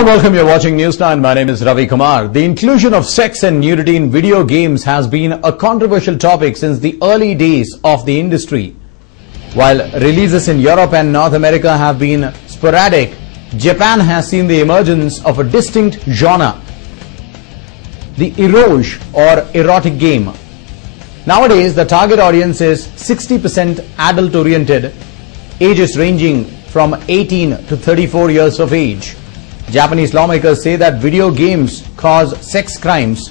all, welcome. You're watching News9. My name is Ravi Kumar. The inclusion of sex and nudity in video games has been a controversial topic since the early days of the industry. While releases in Europe and North America have been sporadic, Japan has seen the emergence of a distinct genre, the eroge or erotic game. Nowadays, the target audience is 60% adult-oriented, ages ranging from 18 to 34 years of age. Japanese lawmakers say that video games cause sex crimes.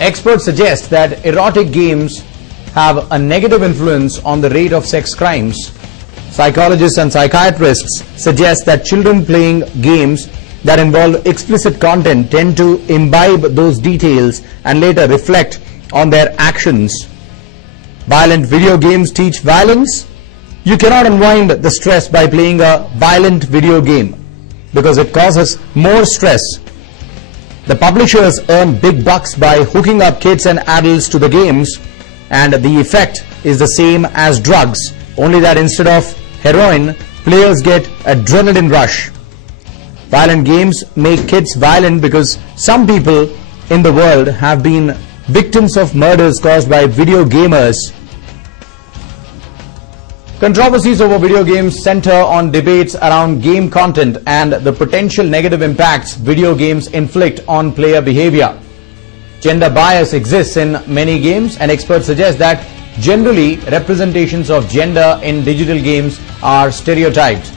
Experts suggest that erotic games have a negative influence on the rate of sex crimes. Psychologists and psychiatrists suggest that children playing games that involve explicit content tend to imbibe those details and later reflect on their actions. Violent video games teach violence. You cannot unwind the stress by playing a violent video game, because it causes more stress. The publishers earn big bucks by hooking up kids and adults to the games, and the effect is the same as drugs, only that instead of heroin, players get adrenaline rush. Violent games make kids violent because some people in the world have been victims of murders caused by video gamers. Controversies over video games center on debates around game content and the potential negative impacts video games inflict on player behavior. Gender bias exists in many games, and experts suggest that generally representations of gender in digital games are stereotyped.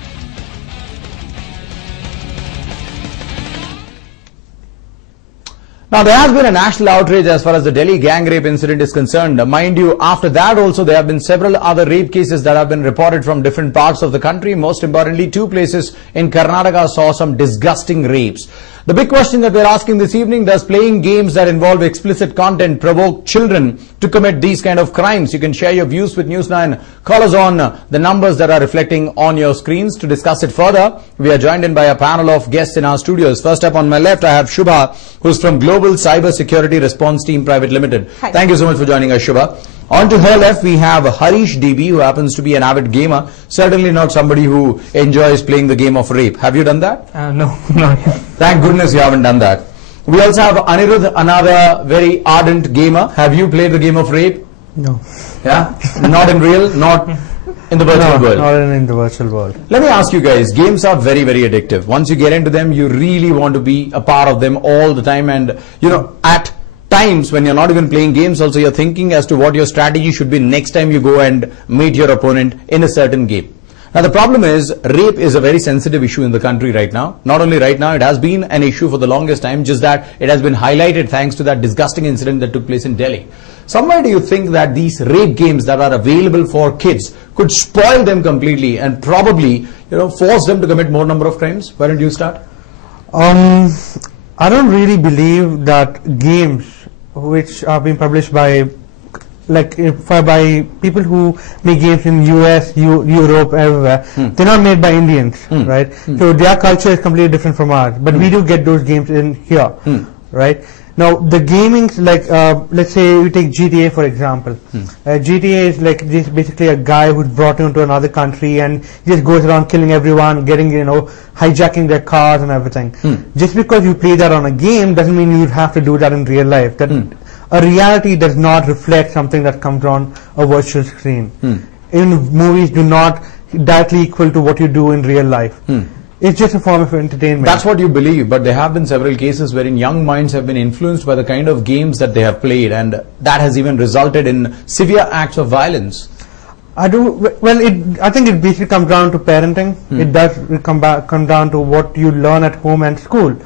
Now, there has been a national outrage as far as the Delhi gang rape incident is concerned. Mind you, after that also there have been several other rape cases that have been reported from different parts of the country. Most importantly, two places in Karnataka saw some disgusting rapes. The big question that we're asking this evening: does playing games that involve explicit content provoke children to commit these kind of crimes? You can share your views with News9. Call us on the numbers that are reflecting on your screens. To discuss it further, we are joined in by a panel of guests in our studios. First up on my left, I have Shubha, who's from Global Cyber Security Response Team Private Limited. Hi. Thank you so much for joining us, Shubha. On to her left, we have Harish DB, who happens to be an avid gamer. Certainly not somebody who enjoys playing the game of rape. Have you done that? No, not yet. Thank goodness you haven't done that. We also have Anirudh, another very ardent gamer. Have you played the game of rape? No. Yeah? Not in real, not in the virtual world? Not in the virtual world. Let me ask you guys, games are very, very addictive. Once you get into them, you really want to be a part of them all the time. And, you know, at times when you're not even playing games also, you're thinking as to what your strategy should be next time you go and meet your opponent in a certain game. Now, the problem is, rape is a very sensitive issue in the country right now. Not only right now, it has been an issue for the longest time, just that it has been highlighted thanks to that disgusting incident that took place in Delhi. Somewhere do you think that these rape games that are available for kids could spoil them completely and probably, force them to commit more number of crimes? Why don't you start? I don't really believe that games which are being published by by people who make games in US, Europe, everywhere, they're not made by Indians, right? So their culture is completely different from ours, but we do get those games in here, right? Now the gaming, let's say you take GTA for example. GTA is like just basically a guy who's brought into another country and he just goes around killing everyone, getting, hijacking their cars and everything. Just because you play that on a game doesn't mean you'd have to do that in real life. That a reality does not reflect something that comes on a virtual screen. In movies do not directly equal to what you do in real life. It's just a form of entertainment. That's what you believe, but there have been several cases wherein young minds have been influenced by the kind of games that they have played, and that has even resulted in severe acts of violence. I think it basically comes down to parenting. It does come down to what you learn at home and school.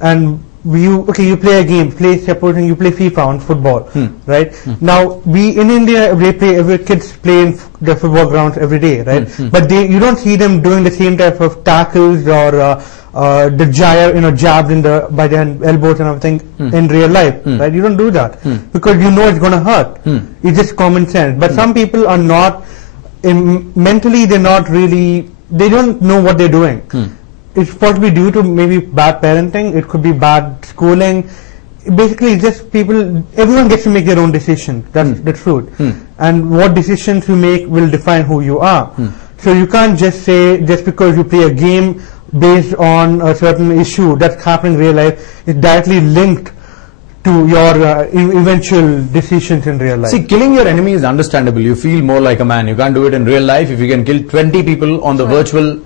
And you play a game, supposing you play FIFA on football, right? Now in India, kids play in the football grounds every day, right? But you don't see them doing the same type of tackles or the jabs by their elbows and everything in real life, right? You don't do that because you know it's going to hurt. It's just common sense. But some people are not mentally. They don't know what they're doing. It's possibly due to maybe bad parenting. It could be bad schooling. Basically, just everyone gets to make their own decisions. That's the truth. And what decisions you make will define who you are. So you can't just say, just because you play a game, based on a certain issue that's happening in real life is directly linked to your eventual decisions in real life. See, killing your enemy is understandable. You feel more like a man. You can't do it in real life. If you can kill 20 people on the virtual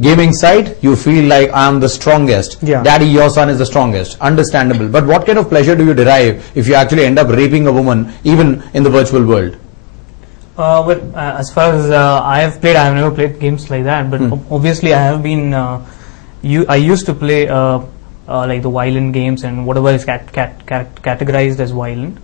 gaming side, you feel like I am the strongest. Yeah. Daddy, your son is the strongest. Understandable. But what kind of pleasure do you derive if you actually end up raping a woman, even in the virtual world? But as far as I have played, I have never played games like that. But obviously, I have been. I used to play like the violent games and whatever is categorized as violent.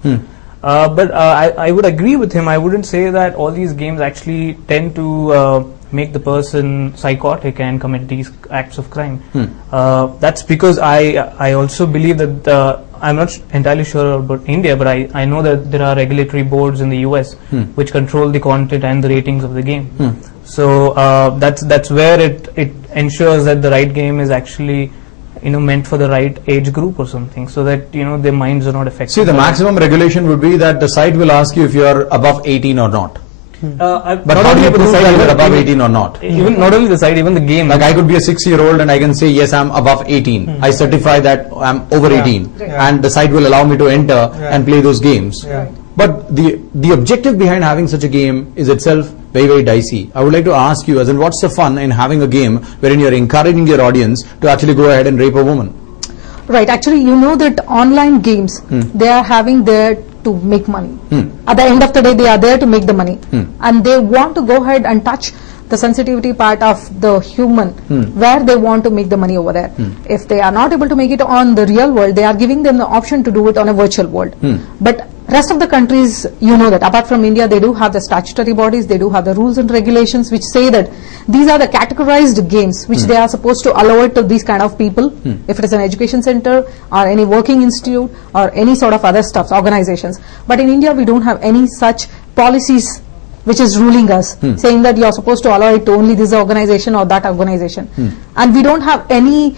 But I would agree with him. I wouldn't say that all these games actually tend to make the person psychotic and commit these acts of crime. That's because I also believe that I'm not entirely sure about India, but I know that there are regulatory boards in the US which control the content and the ratings of the game. So that's where it ensures that the right game is actually meant for the right age group or something, so that their minds are not affected. See, the maximum regulation would be that the site will ask you if you are above 18 or not. But not only the site, you are above 18 or not. Even not only the site, even the game. Like I could be a 6-year-old and I can say yes, I'm above 18. I certify that I'm over 18, and the site will allow me to enter and play those games. But the objective behind having such a game is itself very, very dicey. I would like to ask you, as in, what's the fun in having a game wherein you're encouraging your audience to actually go ahead and rape a woman? Right. Actually, that online games, they are having there to make money. At the end of the day, they are there to make the money. And they want to go ahead and touch the sensitivity part of the human, where they want to make the money over there. If they are not able to make it on the real world, they are giving them the option to do it on a virtual world. But rest of the countries, that apart from India, they do have the statutory bodies, they do have the rules and regulations which say that these are the categorized games which they are supposed to allow it to these kind of people, if it is an education center or any working institute or any sort of other stuff, organizations. But in India, we don't have any such policies which is ruling us, saying that you are supposed to allow it to only this organization or that organization. And we don't have any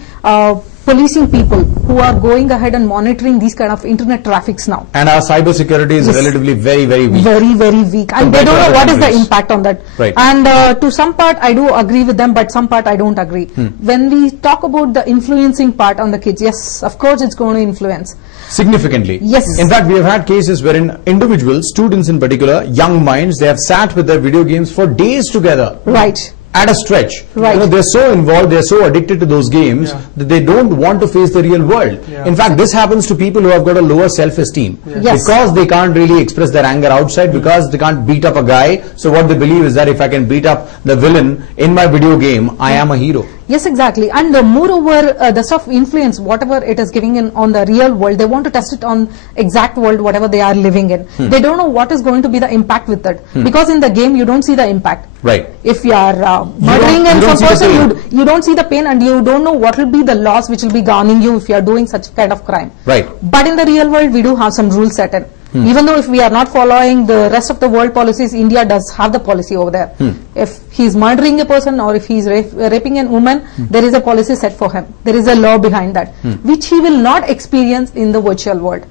policing people who are going ahead and monitoring these kind of internet traffics now. And our cyber security is relatively very, very weak. Very, very weak. And they don't know what is the impact on that. Right. And to some part, I do agree with them, but some part I don't agree. When we talk about the influencing part on the kids, yes, of course it's going to influence. Significantly. Yes. In fact, we have had cases wherein individuals, students in particular, young minds, they have sat with their video games for days together. Right. At a stretch. Right. They're so involved, they're so addicted to those games that they don't want to face the real world. In fact, this happens to people who have got a lower self-esteem. Yes. Because they can't really express their anger outside, because they can't beat up a guy. So what they believe is that if I can beat up the villain in my video game, I am a hero. Yes, exactly. And moreover, the stuff influence, whatever it is giving in on the real world, they want to test it on exact world, whatever they are living in. They don't know what is going to be the impact with it. Because in the game, you don't see the impact. Right. If you are murdering some person, you don't see the pain, and you don't know what will be the loss which will be garnering you if you are doing such kind of crime. Right. But in the real world, we do have some rules set in. Even though if we are not following the rest of the world policies, India does have the policy over there. If he is murdering a person or if he is raping a woman, there is a policy set for him. There is a law behind that, which he will not experience in the virtual world.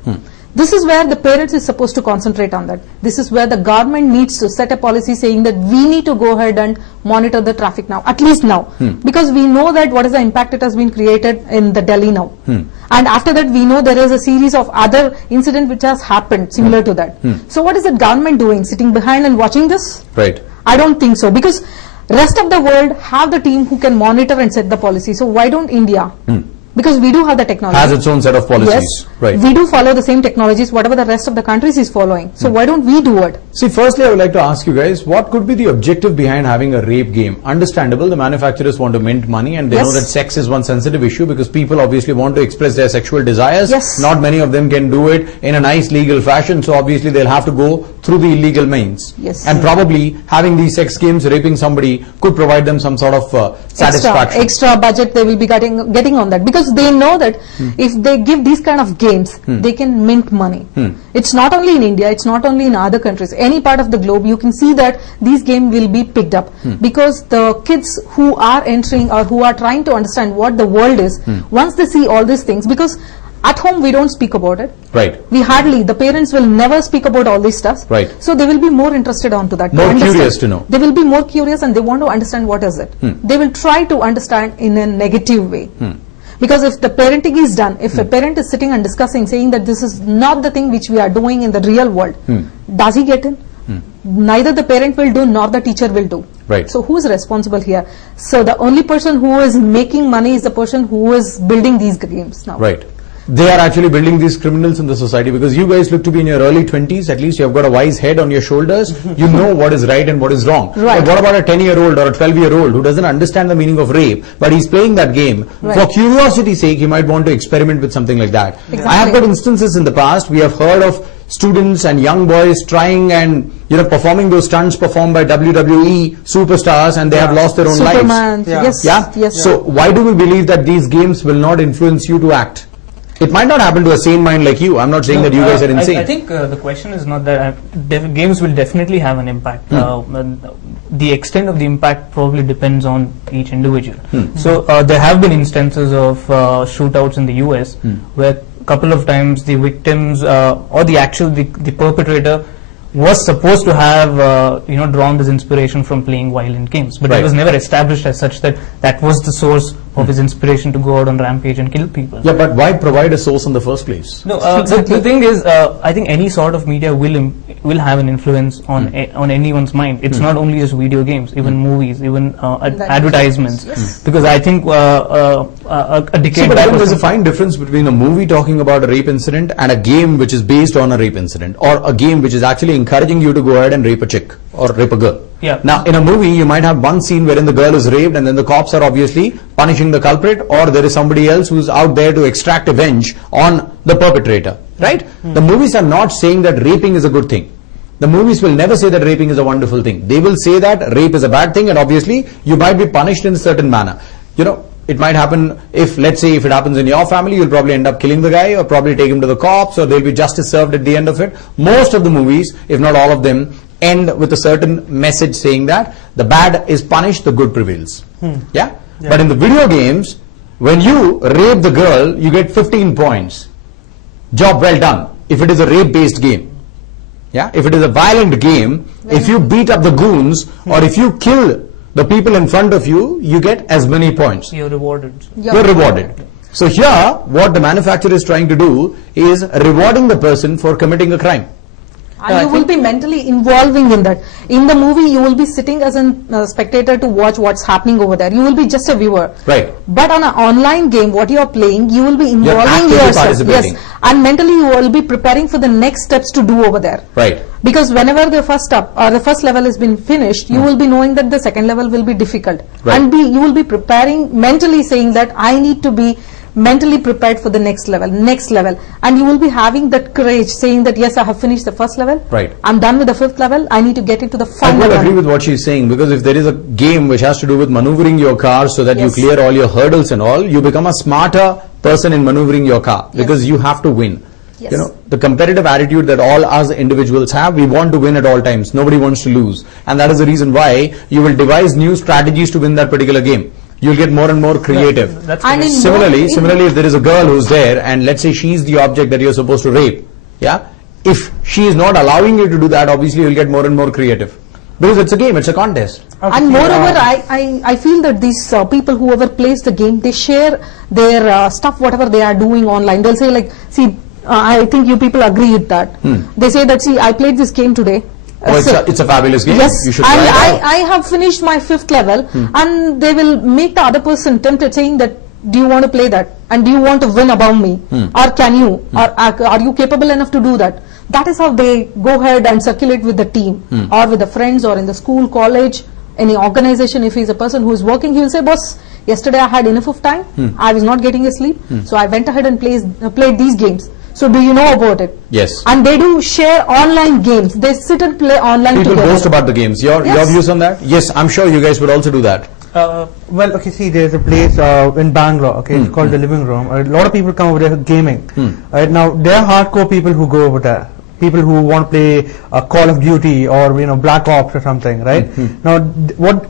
This is where the parents is supposed to concentrate on that. This is where the government needs to set a policy saying that we need to go ahead and monitor the traffic now, at least now. Because we know that what is the impact it has been created in the Delhi now. And after that, we know there is a series of other incidents which has happened similar to that. So what is the government doing? Sitting behind and watching this? Right. I don't think so, because rest of the world have the team who can monitor and set the policy. So why don't India? Because we do have the technology. Has its own set of policies. Yes. Right. We do follow the same technologies, whatever the rest of the countries is following. So why don't we do it? See, firstly, I would like to ask you guys, what could be the objective behind having a rape game? Understandable, the manufacturers want to mint money, and they know that sex is one sensitive issue, because people obviously want to express their sexual desires. Yes. Not many of them can do it in a nice legal fashion, so obviously they'll have to go through the illegal means. Yes. And probably having these sex games, raping somebody, could provide them some sort of satisfaction. Extra budget they will be getting on that, because they know that if they give these kind of games, they can mint money. It's not only in India, it's not only in other countries. Any part of the globe, you can see that these games will be picked up, because the kids who are entering or who are trying to understand what the world is, once they see all these things, because At home, we don't speak about it. Right. We hardly, the parents will never speak about all these stuff. Right. So they will be more interested onto that. More curious to know. They will be more curious and they want to understand what is it. They will try to understand in a negative way. Because if the parenting is done, if a parent is sitting and discussing, saying that this is not the thing which we are doing in the real world, does he get in? Neither the parent will do nor the teacher will do. Right. So who is responsible here? So the only person who is making money is the person who is building these games now. Right. They are actually building these criminals in the society, because you guys look to be in your early 20s. At least you have got a wise head on your shoulders. You know what is right and what is wrong. Right. But what about a 10-year-old or a 12-year-old who doesn't understand the meaning of rape, but he's playing that game? Right. For curiosity's sake, he might want to experiment with something like that. Exactly. I have got instances in the past. We have heard of students and young boys trying and performing those stunts performed by WWE superstars, and they have lost their own Superman. lives. Yes. Yeah? Yes. So why do we believe that these games will not influence you to act? It might not happen to a sane mind like you. I'm not saying that you guys are insane. I think the question is not that. Games will definitely have an impact. The extent of the impact probably depends on each individual. So there have been instances of shootouts in the US where a couple of times the victims or the perpetrator was supposed to have drawn this inspiration from playing violent games, but it was never established as such that that was the source of his inspiration to go out on rampage and kill people. Yeah, but why provide a source in the first place? No, the thing is, I think any sort of media will have an influence on anyone's mind. It's not only just video games, even movies, even advertisements. Yes. Because I think a decade But back, there's a fine difference between a movie talking about a rape incident and a game which is based on a rape incident, or a game which is actually encouraging you to go ahead and rape a chick or rape a girl. Yeah. Now, in a movie, you might have one scene wherein the girl is raped, and then the cops are obviously punishing the culprit, or there is somebody else who's out there to extract revenge on the perpetrator. Right? The movies are not saying that raping is a good thing. The movies will never say that raping is a wonderful thing. They will say that rape is a bad thing, and obviously you might be punished in a certain manner. It might happen if, let's say, if it happens in your family, you'll probably end up killing the guy, or probably take him to the cops, or there'll be justice served at the end of it. Most of the movies, if not all of them, end with a certain message saying that the bad is punished, the good prevails. Yeah? But in the video games, when you rape the girl, you get 15 points. Job well done. If it is a rape-based game. Yeah? If it is a violent game, if you beat up the goons, or if you kill the people in front of you, you get as many points. you're rewarded. You're rewarded. So here, what the manufacturer is trying to do is rewarding the person for committing a crime. And you will be mentally involving in that. In the movie, you will be sitting as a spectator to watch what's happening over there. You will be just a viewer. Right. But on an online game, what you are playing, you will be involving actively yourself. participating. Yes. And mentally, you will be preparing for the next steps to do over there. Right. Because whenever the first step or the first level has been finished, you will be knowing that the second level will be difficult. Right. And you will be preparing, mentally saying that I need to be mentally prepared for the next level, and you will be having that courage, saying that yes, I have finished the first level, right, I'm done with the fifth level, I need to get into the final I one. agree with what she's saying, because if there is a game which has to do with maneuvering your car so that you clear all your hurdles and all, you become a smarter person in maneuvering your car, because you have to win. Yes. You know, the competitive attitude that all us individuals have, we want to win at all times. Nobody wants to lose. And that is the reason why you will devise new strategies to win that particular game. You'll get more and more creative. Yeah, that's and similarly, if there is a girl who's there and let's say she's the object that you're supposed to rape, yeah, if she is not allowing you to do that, obviously you'll get more and more creative. Because it's a game, it's a contest. Okay. And moreover, I feel that these people, whoever plays the game, they share their stuff, whatever they are doing online. They'll say like, see, I think you people agree with that. They say that, see, I played this game today. It's a fabulous game. Yes, you should and try it out. I have finished my fifth level, and they will make the other person tempted, saying that, do you want to play that? And do you want to win above me? Or can you? Or are you capable enough to do that? That is how they go ahead and circulate with the team, or with the friends, or in the school, college, any organization. If he's a person who is working, he will say, boss, yesterday I had enough of time, I was not getting a sleep, so I went ahead and played these games. So do you know about it? Yes. And they do share online games. They sit and play online People together. boast about the games. Your views on that? Yes, I'm sure you guys would also do that. Well, okay, see, there's a place in Bangalore, okay, it's called the Living Room. A lot of people come over there gaming. Right now, there are hardcore people who go over there. People who want to play Call of Duty or Black Ops or something, right? Now,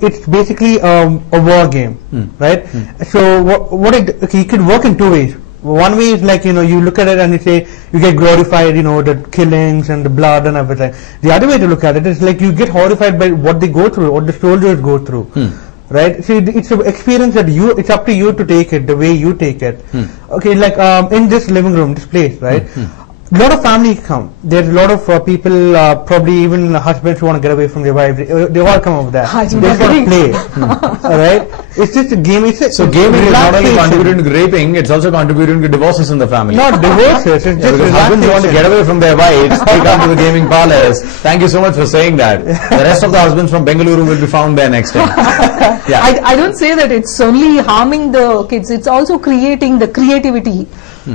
it's basically a war game, right? So, it could work in two ways. One way is like, you look at it and you say, you get glorified, the killings and the blood and everything. The other way to look at it is like you get horrified by what they go through, what the soldiers go through. Right? See, it's an experience that it's up to you to take it, the way you take it. Okay, like in this living room, this place, right? A lot of families come. There's a lot of people, probably even husbands who want to get away from their wives. They all come over there. They just want to play. Alright? It's just a game. So gaming is not only contributing to raping, it's also contributing to divorces in the family. Not divorces, it's just husbands want to get away from their wives, they come to the gaming parlors. Thank you so much for saying that. The rest of the husbands from Bengaluru will be found there next time. I don't say that it's only harming the kids, it's also creating the creativity.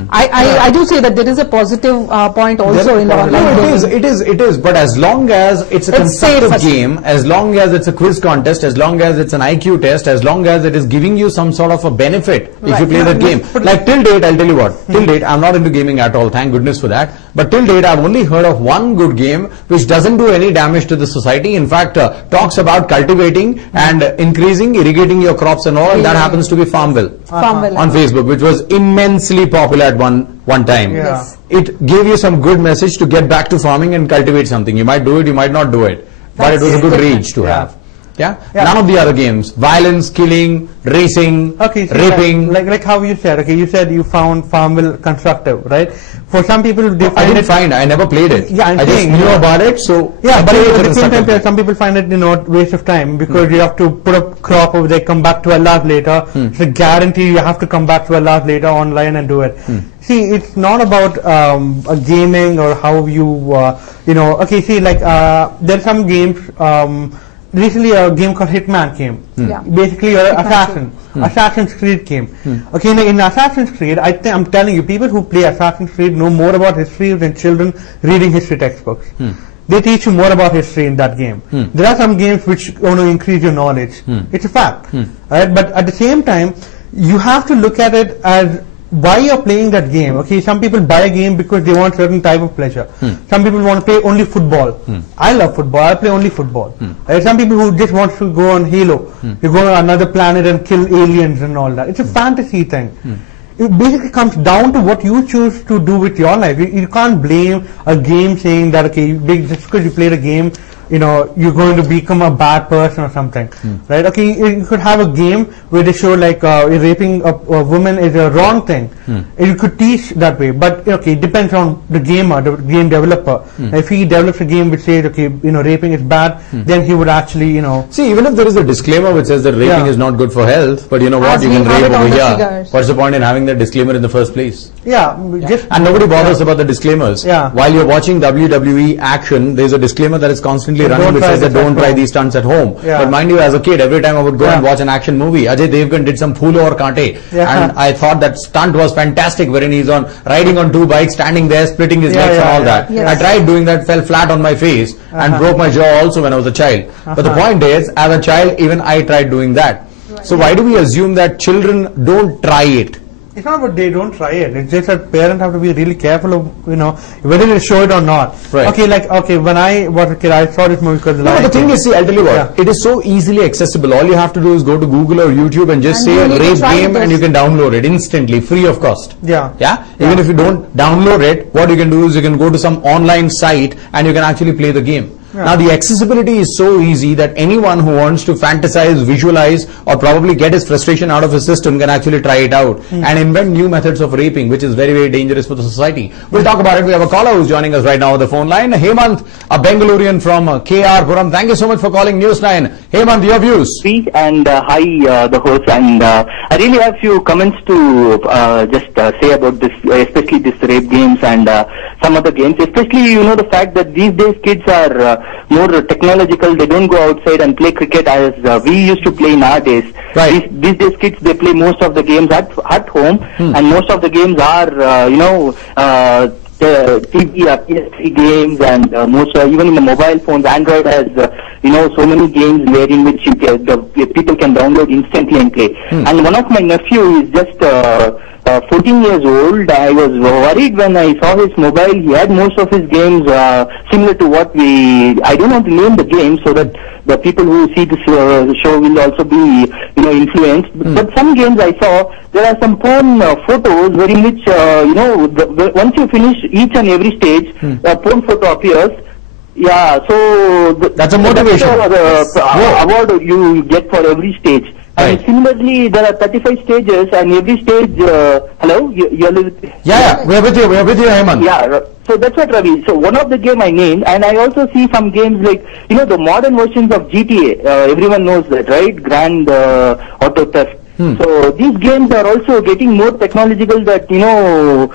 I do say that there is a positive point also in the online game. It is, but as long as it's a constructive game, as long as it's a quiz contest, as long as it's an IQ test, as long as it is giving you some sort of a benefit if you play that game. Like till date, I'll tell you what, till date, I'm not into gaming at all, thank goodness for that, but till date, I've only heard of one good game which doesn't do any damage to the society, in fact, talks about cultivating and increasing, irrigating your crops and all, and that happens to be Farmville on Facebook, which was immensely popular at one time. Yes. It gave you some good message to get back to farming and cultivate something. You might do it, you might not do it, but it was a good reach to have. None of the other games, violence, killing, racing, raping. Like how you said, you said you found Farmville constructive, right? For some people, they find I never played it. Yeah, I just knew about it, so yeah. But at the same time, some people find it, waste of time because you have to put a crop over there, come back 12 hours later. It's a guarantee you have to come back 12 hours later online and do it. See, it's not about gaming or how you, okay, see, like there are some games. Recently, a game called Hitman came. Basically, you're an assassin. Assassin's Creed came. Okay, in Assassin's Creed, I'm telling you, people who play Assassin's Creed know more about history than children reading history textbooks. They teach you more about history in that game. There are some games which increase your knowledge. It's a fact. Right? But at the same time, you have to look at it as why you're playing that game. Okay, some people buy a game because they want certain type of pleasure. Some people want to play only football. I love football, I play only football. Some people who just want to go on Halo, you go on another planet and kill aliens and all that. It's a fantasy thing. It basically comes down to what you choose to do with your life. You can't blame a game saying that, okay, just because you played a game, you're going to become a bad person or something, right? Okay, you could have a game where they show like raping a woman is a wrong thing. You could teach that way, but okay, it depends on the gamer, the game developer. If he develops a game which says, okay, raping is bad, then he would actually, See, even if there is a disclaimer which says that raping is not good for health, but you know what, you can rape over here. What's the point in having that disclaimer in the first place? And nobody bothers about the disclaimers. While you're watching WWE action, there's a disclaimer that is constantly running which says that don't try these stunts at home. But mind you, as a kid, every time I would go and watch an action movie, Ajay Devgan did some Phoolo or Kaante, and I thought that stunt was fantastic, wherein he's riding on two bikes, standing there, splitting his legs and all that. I tried doing that, fell flat on my face and broke my jaw also when I was a child. But the point is, as a child, even I tried doing that. So why do we assume that children don't try it? It's not about they don't try it. It's just that parents have to be really careful of, whether they show it or not. Okay, when I was a kid, I saw this movie because the thing is, see, I'll tell you what, it is so easily accessible. All you have to do is go to Google or YouTube and just say rape game and you can download it instantly, free of cost. Even if you don't download it, what you can do is you can go to some online site and you can actually play the game. Now the accessibility is so easy that anyone who wants to fantasize, visualize or probably get his frustration out of his system can actually try it out and invent new methods of raping, which is very, very dangerous for the society. We'll talk about it. We have a caller who's joining us right now on the phone line. Hemant, a Bengalurian from KR Puram. Thank you so much for calling News 9. Hemant, your views. And hi, the host. And I really have few comments to just say about this, especially this rape games and some other games. Especially, the fact that these days kids are more technological. They don't go outside and play cricket as we used to play nowadays. These days kids, they play most of the games at home, and most of the games are the TV, PS3 games, and most even in the mobile phones. Android has so many games wherein which people can download instantly and play. And one of my nephew is just 14 years old. I was worried when I saw his mobile. He had most of his games similar to what I don't want to name the game so that the people who see this show will also be, you know, influenced. But some games I saw, there are some porn photos where in which, you know, once you finish each and every stage, a porn photo appears. Yeah, so that's a motivation. Award you get for every stage. Right. And similarly, there are 35 stages, and every stage. Hello, you're yeah, we're with you, Hemant. Yeah, so that's what, Ravi. So one of the game I named, and I also see some games like, you know, the modern versions of GTA. Everyone knows that, right? Grand Auto Theft. So these games are also getting more technological. That, you know,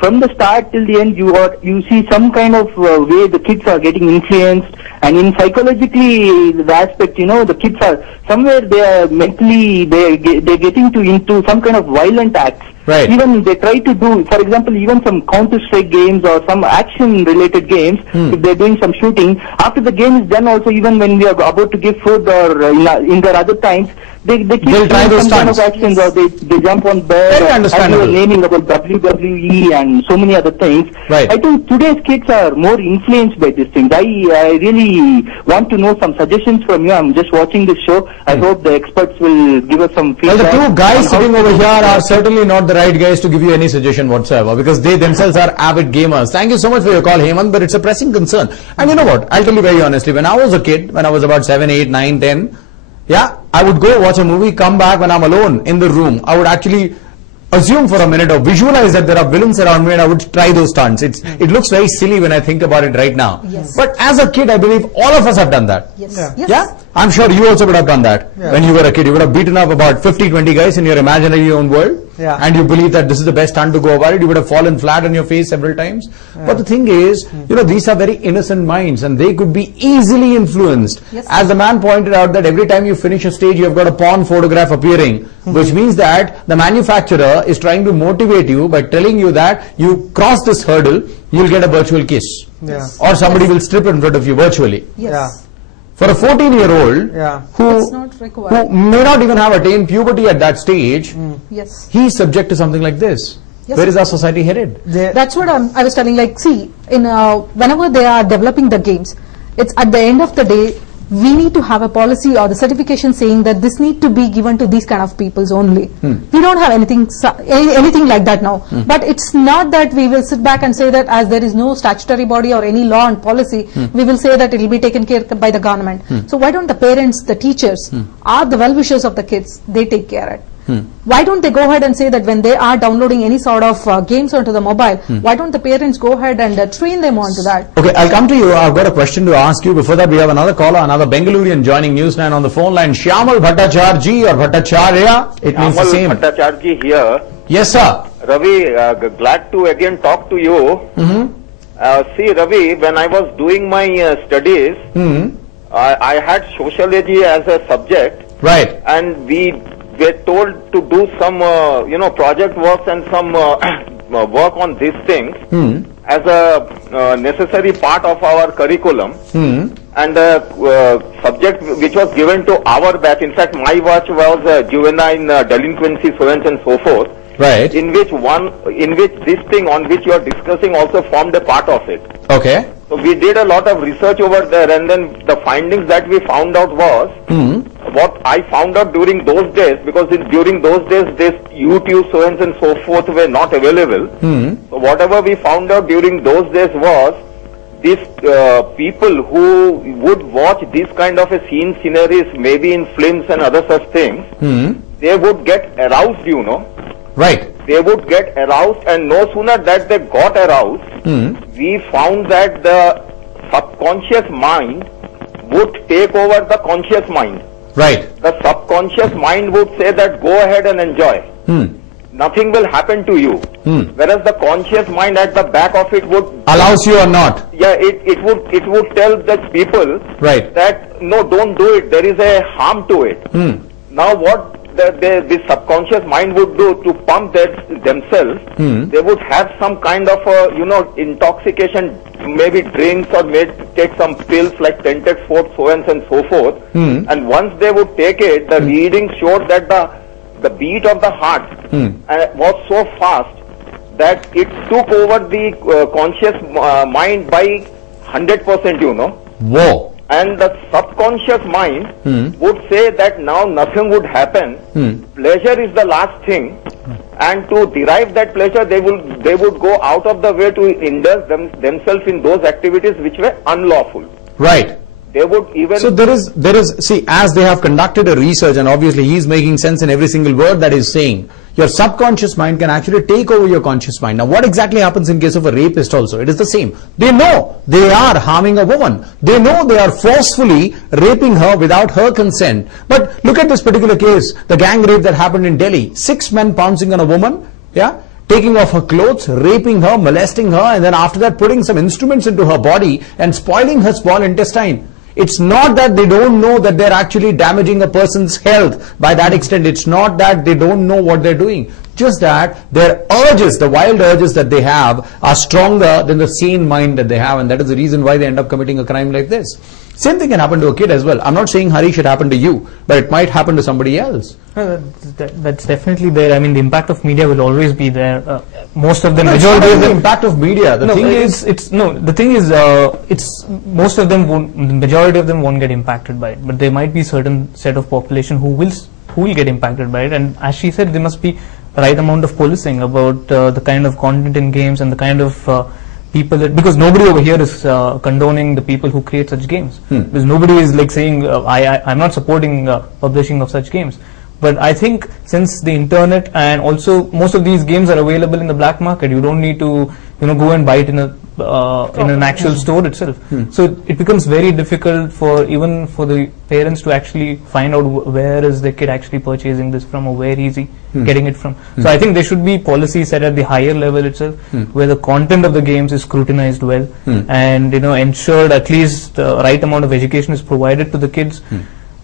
from the start till the end, you see some kind of way the kids are getting influenced, and in psychologically the aspect, you know, the kids are somewhere they are mentally they're getting into some kind of violent acts. Right. Even they try to do, for example, even some Counter-Strike games or some action-related games, if they're doing some shooting, after the game is done also, even when we are about to give food or in their other times, they keep They'll try doing those some kind of stunts. actions, or they jump on bed, Very understandable. as you were naming about WWE and so many other things. Right. I think today's kids are more influenced by these things. I really want to know some suggestions from you. I'm just watching this show. I hope the experts will give us some Well, feedback. the two guys on how sitting to over do here are that. certainly not the right guys to give you any suggestion whatsoever, because they themselves are avid gamers. Thank you so much for your call, Hemant, but it's a pressing concern. And you know what? I'll tell you very honestly, when I was a kid, when I was about 7, 8, 9, 10, yeah, I would go watch a movie, come back when I'm alone in the room. I would actually assume for a minute or visualize that there are villains around me, and I would try those stunts. It looks very silly when I think about it right now. Yes. But as a kid, I believe all of us have done that. Yes. Yeah. Yes. Yeah? I'm sure you also would have done that when you were a kid. You would have beaten up about 50, 20 guys in your imaginary own world. Yeah. And you believe that this is the best stunt to go about it. You would have fallen flat on your face several times. But the thing is, you know, these are very innocent minds, and they could be easily influenced. Yes. As the man pointed out, that every time you finish a stage, you have got a porn photograph appearing, which means that the manufacturer is trying to motivate you by telling you that you cross this hurdle, you'll get a virtual kiss. Yeah. Or somebody will strip in front of you virtually. Yes. Yeah. For a 14-year-old Yeah. It's not required. who may not even have attained puberty at that stage, Yes. he is subject to something like this. Yes. Where is our society headed? That's what I was telling. Like, see, in whenever they are developing the games, it's at the end of the day, we need to have a policy or the certification saying that this need to be given to these kind of peoples only. We don't have anything like that now. But it's not that we will sit back and say that as there is no statutory body or any law and policy, we will say that it will be taken care of by the government. So why don't the parents, the teachers, are the well-wishers of the kids, they take care of it. Why don't they go ahead and say that when they are downloading any sort of games onto the mobile, why don't the parents go ahead and train them onto that? Okay, I'll come to you. I've got a question to ask you. Before that, we have another caller, another Bengalurian joining News 9 on the phone line. Shyamal Bhattacharji or Bhattacharya, it means the same. Bhattacharji here. Yes, sir. Ravi, glad to again talk to you. See, Ravi, when I was doing my studies, I had sociology as a subject. Right. And we were told to do some, project works and some work on these things as a necessary part of our curriculum. And the subject which was given to our batch, in fact, my batch was juvenile delinquency, so on and so forth. Right. In which this thing on which you are discussing also formed a part of it. Okay. So we did a lot of research over there, and then the findings that we found out was what I found out during those days, because during those days this YouTube, so and so forth were not available. So whatever we found out during those days was these people who would watch this kind of a sceneries, maybe in films and other such things, they would get aroused, you know. Right. They would get aroused, and no sooner that they got aroused, we found that the subconscious mind would take over the conscious mind. Right. The subconscious mind would say that go ahead and enjoy. Nothing will happen to you. Whereas the conscious mind at the back of it would Allows you or not. yeah, it would tell the people Right. that no, don't do it. There is a harm to it. Now what the subconscious mind would do to pump themselves, they would have some kind of intoxication, maybe drinks or take some pills like Tentex 4, so and so forth. And once they would take it, the reading showed that the beat of the heart was so fast that it took over the conscious mind by 100%, you know. Whoa. and the subconscious mind would say that now nothing would happen. Pleasure is the last thing, and to derive that pleasure, they would go out of the way to indulge themselves in those activities which were unlawful. Right. They would even... So there is, see, as they have conducted a research, and obviously he is making sense in every single word that he's saying, your subconscious mind can actually take over your conscious mind. Now what exactly happens in case of a rapist also? It is the same. They know they are harming a woman. They know they are forcefully raping her without her consent. But look at this particular case, the gang rape that happened in Delhi. 6 men pouncing on a woman, yeah, taking off her clothes, raping her, molesting her, and then after that putting some instruments into her body and spoiling her small intestine. It's not that they don't know that they're actually damaging a person's health by that extent. It's not that they don't know what they're doing. Just that their urges, the wild urges that they have, are stronger than the sane mind that they have, and that is the reason why they end up committing a crime like this. Same thing can happen to a kid as well. I'm not saying, Harish, it happened to you, but it might happen to somebody else. That's definitely there. I mean, the impact of media will always be there. Most of them, No, majority of the them, impact of media. The thing is, it's most of them won't. The majority of them won't get impacted by it. But there might be certain set of population who will get impacted by it. And as she said, there must be the right amount of policing about the kind of content in games and the kind of people that, because nobody over here is condoning the people who create such games. Because nobody is like saying I'm not supporting publishing of such games. But I think since the internet and also most of these games are available in the black market, you don't need to go and buy it in an actual store itself. So it becomes very difficult for even for the parents to actually find out where is the kid actually purchasing this from or where is he getting it from. So I think there should be policies set at the higher level itself where the content of the games is scrutinized well and ensured at least the right amount of education is provided to the kids.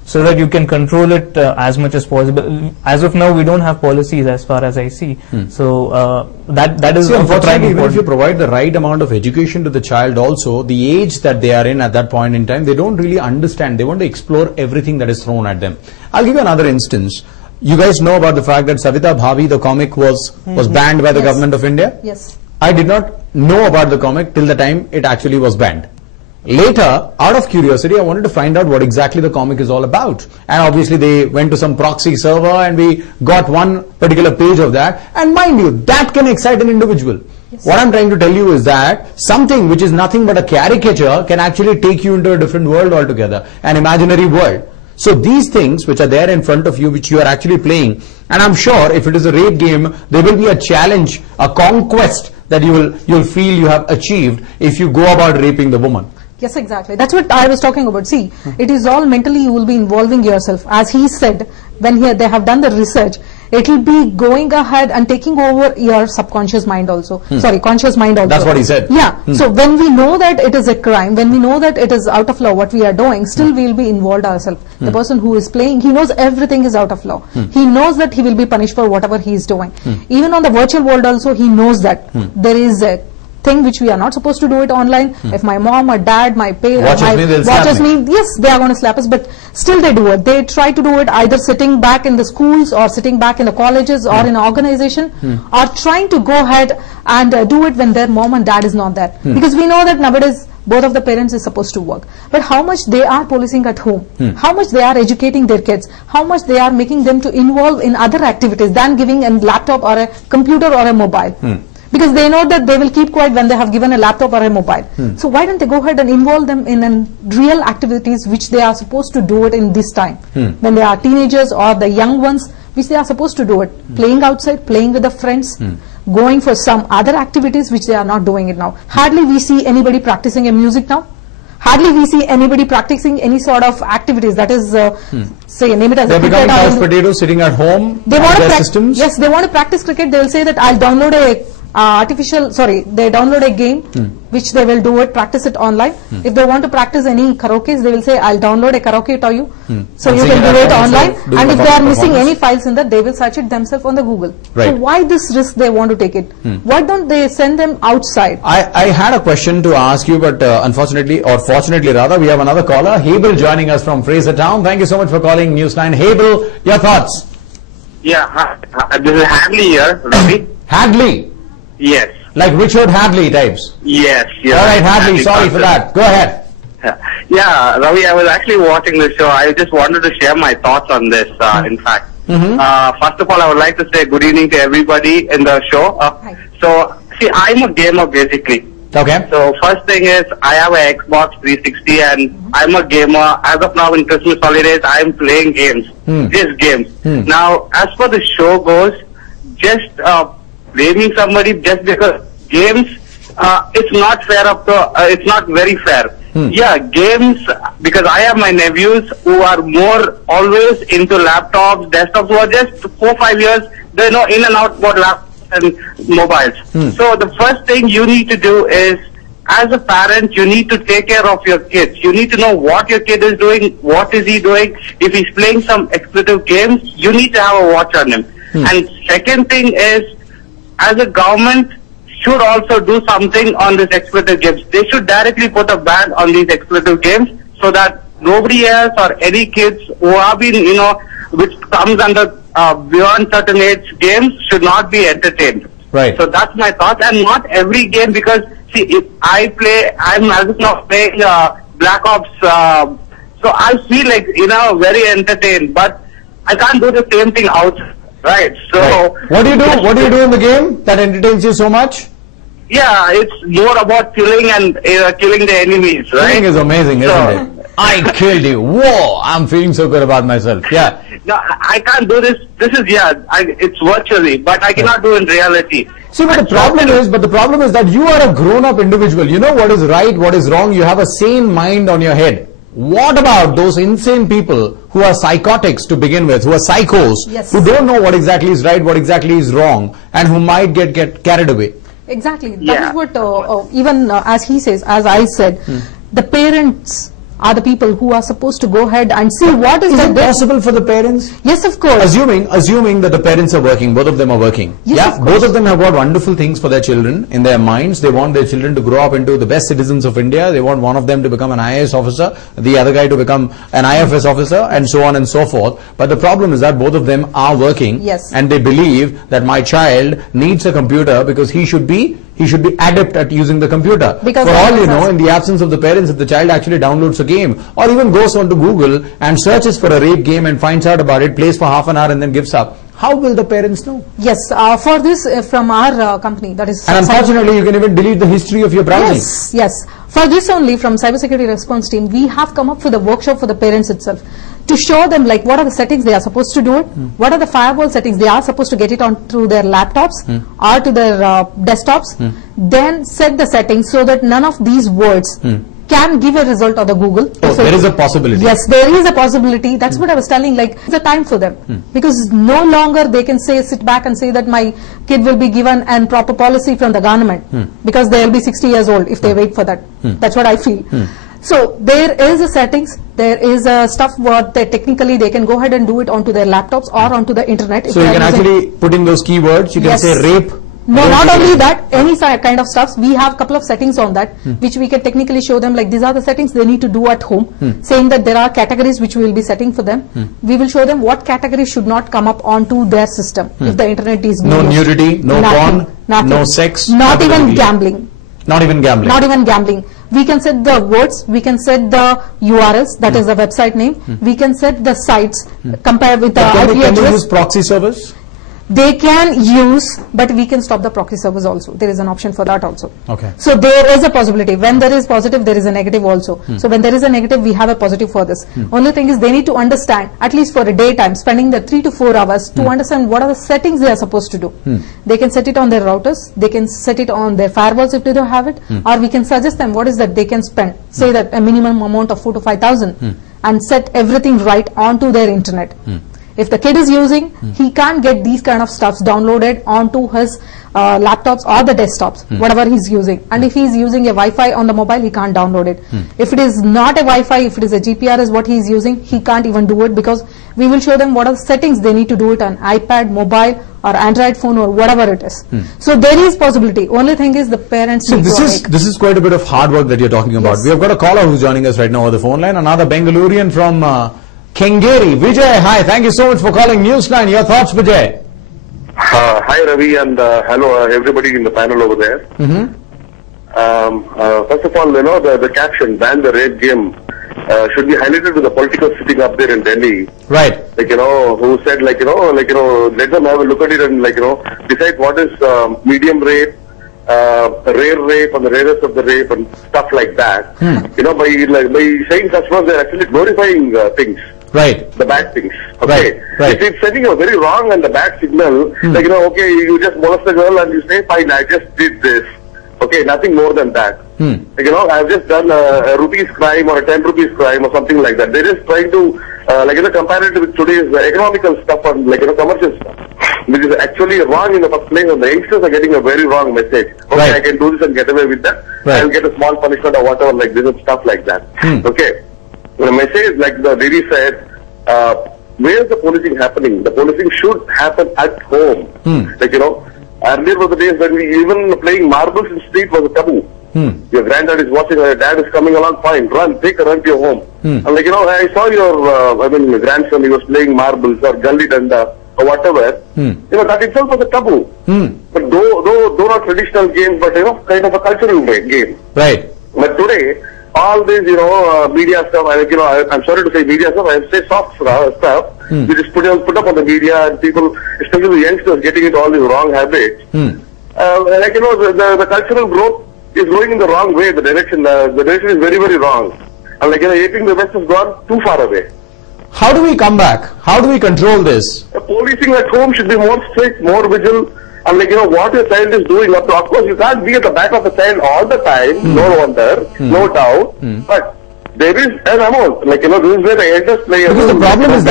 So that you can control it as much as possible. As of now, we don't have policies as far as I see. So that is unfortunately, even if you provide the right amount of education to the child also, the age that they are in at that point in time, they don't really understand. They want to explore everything that is thrown at them. I'll give you another instance. You guys know about the fact that Savita Bhavi, the comic, was banned by the government of India? Yes. I did not know about the comic till the time it actually was banned. Later, out of curiosity, I wanted to find out what exactly the comic is all about. And obviously they went to some proxy server and we got one particular page of that. And mind you, that can excite an individual. Yes. What I'm trying to tell you is that something which is nothing but a caricature can actually take you into a different world altogether, an imaginary world. So these things which are there in front of you, which you are actually playing, and I'm sure if it is a rape game, there will be a challenge, a conquest that you'll feel you have achieved if you go about raping the woman. Yes, exactly. That's what I was talking about. See, it is all mentally you will be involving yourself. As he said, when they have done the research, it will be going ahead and taking over your subconscious mind also. Sorry, conscious mind also. That's what he said. Yeah. So when we know that it is a crime, when we know that it is out of law, what we are doing, still we will be involved ourselves. The person who is playing, he knows everything is out of law. He knows that he will be punished for whatever he is doing. Even on the virtual world also, he knows that there is a thing which we are not supposed to do it online. If my mom or dad, my parents watches me, yes, they are going to slap us, but still they do it. They try to do it either sitting back in the schools or sitting back in the colleges or in an organization or trying to go ahead and do it when their mom and dad is not there. Because we know that nowadays both of the parents is supposed to work. But how much they are policing at home, how much they are educating their kids, how much they are making them to involve in other activities than giving a laptop or a computer or a mobile. Because they know that they will keep quiet when they have given a laptop or a mobile. So why don't they go ahead and involve them in real activities which they are supposed to do it in this time. When they are teenagers or the young ones, which they are supposed to do it. Playing outside, playing with the friends, going for some other activities which they are not doing it now. Hardly we see anybody practicing a music now. Hardly we see anybody practicing any sort of activities. That is, say, name it as they're becoming couch potatoes sitting at home. They want to systems. Yes, they want to practice cricket. They will say that I'll download a they download a game which they will do it, practice it online. If they want to practice any karaoke, they will say I'll download a karaoke to you, so you can do it online. And if they are missing any files in that, they will search it themselves on the Google. So why this risk they want to take it? Why don't they send them outside? I had a question to ask you, but unfortunately, or fortunately rather, we have another caller, Hebel, joining us from Frasertown. Thank you so much for calling Newsline. Hebel, your thoughts? Yeah, this is Hadley here, Ravi. Hadley? Yes. Like Richard Hadley types? Yes. All right, Hadley, sorry for that. Go ahead. Yeah, Ravi, I was actually watching this show. I just wanted to share my thoughts on this, in fact. First of all, I would like to say good evening to everybody in the show. So, see, I'm a gamer basically. Okay. So, first thing is, I have an Xbox 360 and I'm a gamer. As of now, in Christmas holidays, I'm playing games. Just games. Now, as for the show goes, just blaming somebody just because games, it's not fair it's not very fair. Yeah, games, because I have my nephews who are more always into laptops, desktops, who are just 4-5 years, they know in and out about laptops and mobiles. So the first thing you need to do is, as a parent, you need to take care of your kids. You need to know what your kid is doing, what is he doing. If he's playing some expletive games, you need to have a watch on him. And second thing is, as a government, should also do something on these expletive games. They should directly put a ban on these expletive games so that nobody else or any kids who have been, which comes under beyond certain age games should not be entertained. Right. So that's my thought. And not every game, because see, if I'm as of now playing Black Ops, so I feel like, very entertained, but I can't do the same thing outside. Right. So what do you do? What do you do in the game that entertains you so much? Yeah, it's more about killing and killing the enemies, right? Killing is amazing, isn't it? I killed you. Whoa! I'm feeling so good about myself. Yeah. No, I can't do this. This is it's virtually, but I cannot do in reality. See, but the problem is that you are a grown-up individual. You know what is right, what is wrong. You have a sane mind on your head. What about those insane people who are psychotics to begin with, who are psychos, who don't know what exactly is right, what exactly is wrong, and who might get carried away? Exactly. That is what, even as he says, as I said, the parents are the people who are supposed to go ahead and see what is it possible for the parents? Yes, of course. Assuming that the parents are working, both of them are working. Yes, both of them have got wonderful things for their children in their minds. They want their children to grow up into the best citizens of India. They want one of them to become an IAS officer, the other guy to become an IFS officer, and so on and so forth. But the problem is that both of them are working, and they believe that my child needs a computer because he should be adept at using the computer. Because for all you know, in the absence of the parents, if the child actually downloads a game or even goes onto Google and searches for a rape game and finds out about it, plays for half an hour and then gives up, how will the parents know? Yes, for this from our company, that is. And unfortunately, you can even delete the history of your browsing. Yes. For this only, from Cybersecurity Response Team, we have come up with a workshop for the parents itself to show them like what are the settings they are supposed to do it, what are the firewall settings they are supposed to get it onto their laptops or to their desktops, then set the settings so that none of these words can give a result on the Google. Oh, there is a possibility. Yes, there is a possibility. That's what I was telling, like it's a time for them. Because no longer they can sit back and say that my kid will be given an proper policy from the government because they will be 60 years old if they wait for that. That's what I feel. So there is a settings, there is a stuff what they technically they can go ahead and do it onto their laptops or onto the internet. So you can actually put in those keywords, you can say rape. No, not only that, any kind of stuffs. We have a couple of settings on that, which we can technically show them like these are the settings they need to do at home, saying that there are categories which we will be setting for them. We will show them what categories should not come up onto their system if the internet is no nudity, no porn, no sex, not even gambling. Not even gambling. Not even gambling. We can set the words, we can set the URLs, that is the website name. We can set the sites, compare with the IP address. Can you use proxy servers? They can use, but we can stop the proxy servers also. There is an option for that also. Okay. So there is a possibility. When there is positive, there is a negative also. So when there is a negative, we have a positive for this. Only thing is they need to understand, at least for a daytime, spending the 3 to 4 hours to understand what are the settings they are supposed to do. They can set it on their routers, they can set it on their firewalls if they don't have it, or we can suggest them what is that they can spend. Say that a minimum amount of 4,000 to 5,000 and set everything right onto their internet. If the kid is using, he can't get these kind of stuffs downloaded onto his laptops or the desktops, whatever he's using. And if he's using a Wi-Fi on the mobile, he can't download it. If it is not a Wi-Fi, if it is a GPR is what he's using, he can't even do it because we will show them what are the settings they need to do it on iPad, mobile or Android phone or whatever it is. So there is possibility. Only thing is the parents need to this is quite a bit of hard work that you're talking about. We have got a caller who's joining us right now on the phone line, another Bengalurian from Kengeri. Vijay, hi. Thank you so much for calling Newsline. Your thoughts, Vijay? Hi, Ravi, and hello, everybody in the panel over there. first of all, the caption, ban the rape game, should be highlighted to the political sitting up there in Delhi. Right. Who said, let them have a look at it and, decide what is medium rape, rare rape, and the rarest of the rape, and stuff like that. By saying such words, they're actually glorifying things. Right. The bad things. Okay. Right. It's sending a very wrong and a bad signal. Okay, you just molest a girl and you say, fine, I just did this. Okay, nothing more than that. I've just done a rupees crime or a 10 rupees crime or something like that. They're just trying to, compare it with today's economical stuff and, commercial stuff, which is actually wrong in the first place, and the youngsters are getting a very wrong message. Okay, Right. I can do this and get away with that. Right. I'll get a small punishment or whatever like this and stuff like that. Okay. The message, like the lady said, where is the policing happening? The policing should happen at home. Earlier were the days when even playing marbles in the street was a taboo. Your granddad is watching, your dad is coming along, fine, take a run to your home. And I saw your, grandson, he was playing marbles or gully danda or whatever. That itself was a taboo. But though not traditional games, but kind of a cultural game. Right. But today, all this, media stuff, I'm sorry to say media stuff, I say soft stuff, we just put up on the media, and people, especially the youngsters, getting into all these wrong habits. The cultural growth is going in the wrong way, the direction is very, very wrong. And aping the West has gone too far away. How do we come back? How do we control this? The policing at home should be more strict, more vigilant, and what your child is doing. Of course, you can't be at the back of the child all the time, no wonder, no doubt, but there is an amount, this is where the elders play. Because the problem is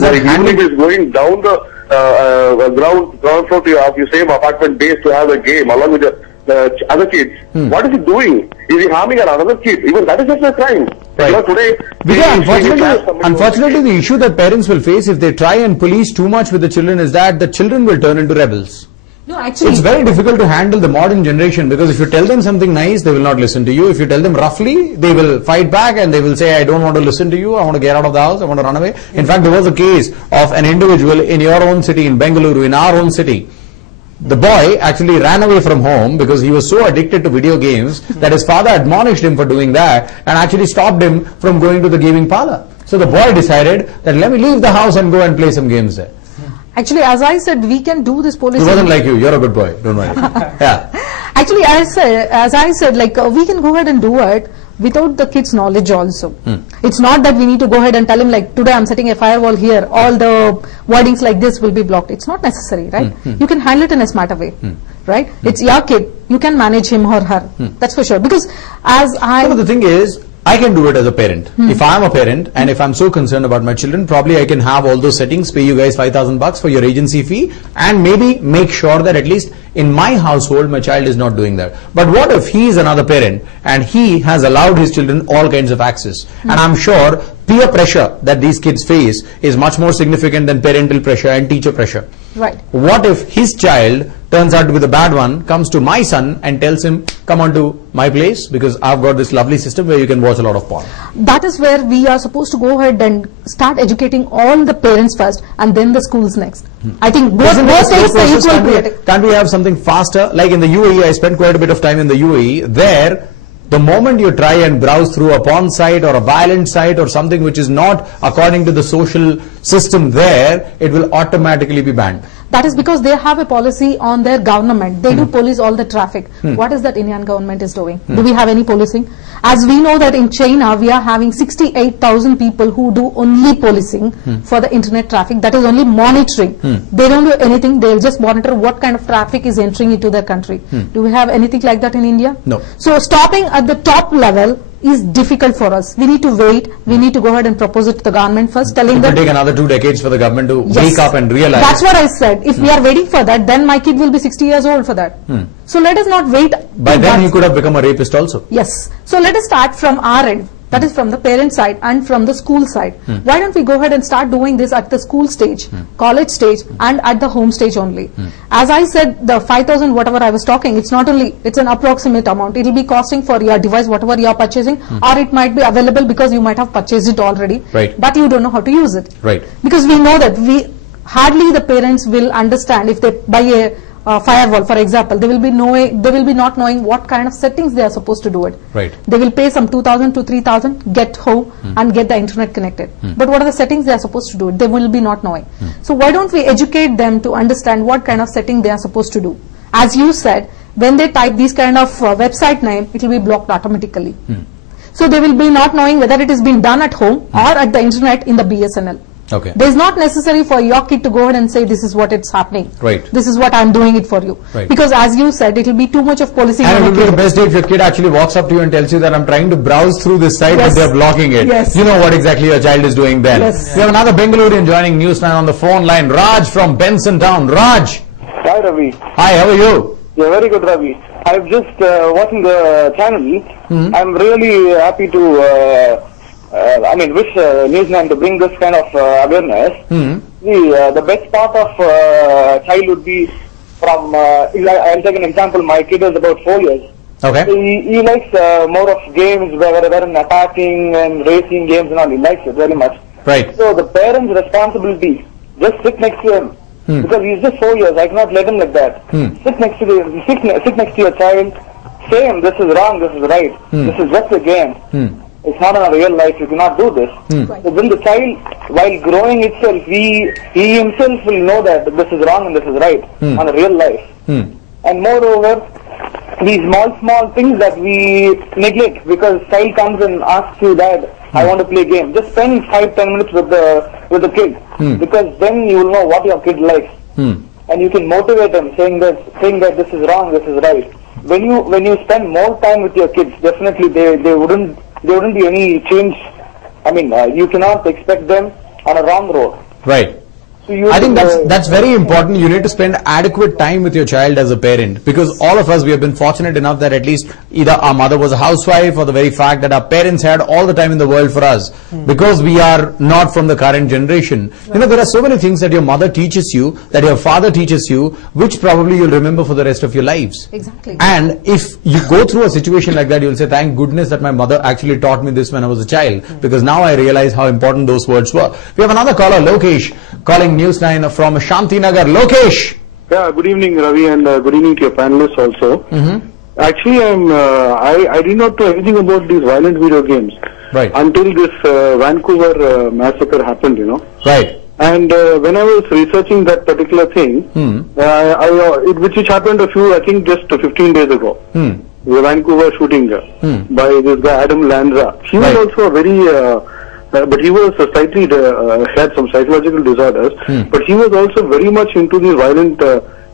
that handling is going down the ground floor of your same apartment base to have a game along with the other kids. What is he doing? Is he harming another kid? Even that is just a crime. Right. Today, unfortunately, the issue that parents will face if they try and police too much with the children is that the children will turn into rebels. No, actually, it's very difficult to handle the modern generation, because if you tell them something nice, they will not listen to you. If you tell them roughly, they will fight back and they will say, I don't want to listen to you, I want to get out of the house, I want to run away. In fact, there was a case of an individual in your own city, in Bengaluru, in our own city. The boy actually ran away from home because he was so addicted to video games that his father admonished him for doing that and actually stopped him from going to the gaming parlor. So the boy decided that let me leave the house and go and play some games there. Actually, as I said, we can do this policing. It wasn't like you. You're a good boy. Don't worry. Yeah. Actually, as I said, we can go ahead and do it without the kids' knowledge also. It's not that we need to go ahead and tell him, today I'm setting a firewall here, all the wordings like this will be blocked. It's not necessary, right? You can handle it in a smarter way, right? It's your kid. You can manage him or her. That's for sure. Because the thing is, I can do it as a parent. If I am a parent and if I'm so concerned about my children, probably I can have all those settings, pay you guys 5,000 bucks for your agency fee, and maybe make sure that at least in my household my child is not doing that. But what if he is another parent and he has allowed his children all kinds of access? And I'm sure peer pressure that these kids face is much more significant than parental pressure and teacher pressure. Right. What if his child turns out to be the bad one, comes to my son and tells him, come on to my place because I've got this lovely system where you can watch a lot of porn? That is where we are supposed to go ahead and start educating all the parents first and then the schools next. I think both takes the equal priority. Can't we have something faster? Like in the UAE, I spent quite a bit of time in the UAE. There, the moment you try and browse through a porn site or a violent site or something which is not according to the social system there, it will automatically be banned. That is because they have a policy on their government. They do police all the traffic. What is that Indian government is doing? Do we have any policing? As we know that in China, we are having 68,000 people who do only policing for the internet traffic. That is only monitoring. They don't do anything. They'll just monitor what kind of traffic is entering into their country. Do we have anything like that in India? No. So stopping at the top level is difficult for us. We need to wait. We need to go ahead and propose it to the government first, telling them. It will take another 2 decades for the government to wake up and realize. That's what I said. If we are waiting for that, then my kid will be 60 years old for that. So let us not wait. By then he could have become a rapist also. Yes. So let us start from our end. That is from the parent side and from the school side. Why don't we go ahead and start doing this at the school stage, college stage, and at the home stage only? As I said, the 5,000 whatever I was talking, it's not only, it's an approximate amount. It will be costing for your device, whatever you are purchasing, or it might be available because you might have purchased it already, but you don't know how to use it. Right. Because we know that hardly the parents will understand if they buy a firewall, for example, they will be not knowing what kind of settings they are supposed to do it. Right. They will pay some 2,000 to 3,000, get home and get the internet connected. But what are the settings they are supposed to do it? They will be not knowing. So why don't we educate them to understand what kind of setting they are supposed to do? As you said, when they type these kind of website name, it will be blocked automatically. So they will be not knowing whether it is being done at home or at the internet in the BSNL. Okay. There is not necessary for your kid to go ahead and say this is what it's happening. Right. This is what I'm doing it for you. Right. Because as you said, it will be too much of policing. And it will be the best day if your kid actually walks up to you and tells you that I'm trying to browse through this site, Yes. but they're blocking it. Yes. You know what exactly your child is doing then. Yes. We have another Bengaluru joining News 9 on the phone line. Raj from Benson Town. Raj. Hi Ravi. Hi, how are you? Yeah, very good Ravi. I've just watching the channel. I'm really happy to wish News 9 to bring this kind of awareness. The best part of child would be from, I'll take an example, my kid is about 4 years. Okay. He likes more of games where attacking and racing games and all, he likes it very much. Right. So the parent's responsibility, just sit next to him. Because he's just 4 years, I cannot let him like that. Sit next to your child, say him, this is wrong, this is right. This is just a game. It's not in a real life, you cannot do this. So then the child, while growing itself, he himself will know that this is wrong and this is right on a real life. And moreover, these small things that we neglect, because child comes and asks you, Dad, I want to play a game. Just spend 5-10 minutes with the kid, because then you will know what your kid likes, and you can motivate them, saying that this is wrong, this is right. When you spend more time with your kids, definitely there wouldn't be any change. You cannot expect them on a wrong road. Right. So I think that's very important. You need to spend adequate time with your child as a parent, because all of us, we have been fortunate enough that at least either our mother was a housewife, or the very fact that our parents had all the time in the world for us, because we are not from the current generation. You know, there are so many things that your mother teaches you, that your father teaches you, which probably you'll remember for the rest of your lives. Exactly. And if you go through a situation like that, you'll say, thank goodness that my mother actually taught me this when I was a child, because now I realize how important those words were. We have another caller, Lokesh, calling News 9 from Shantinagar. Lokesh. Yeah, good evening, Ravi, and good evening to your panelists also. Actually, I did not know anything about these violent video games until this Vancouver massacre happened, you know. Right. And when I was researching that particular thing, which happened I think just 15 days ago, the Vancouver shooting by this guy Adam Lanza. He was also a very but he was slightly had some psychological disorders, but he was also very much into these violent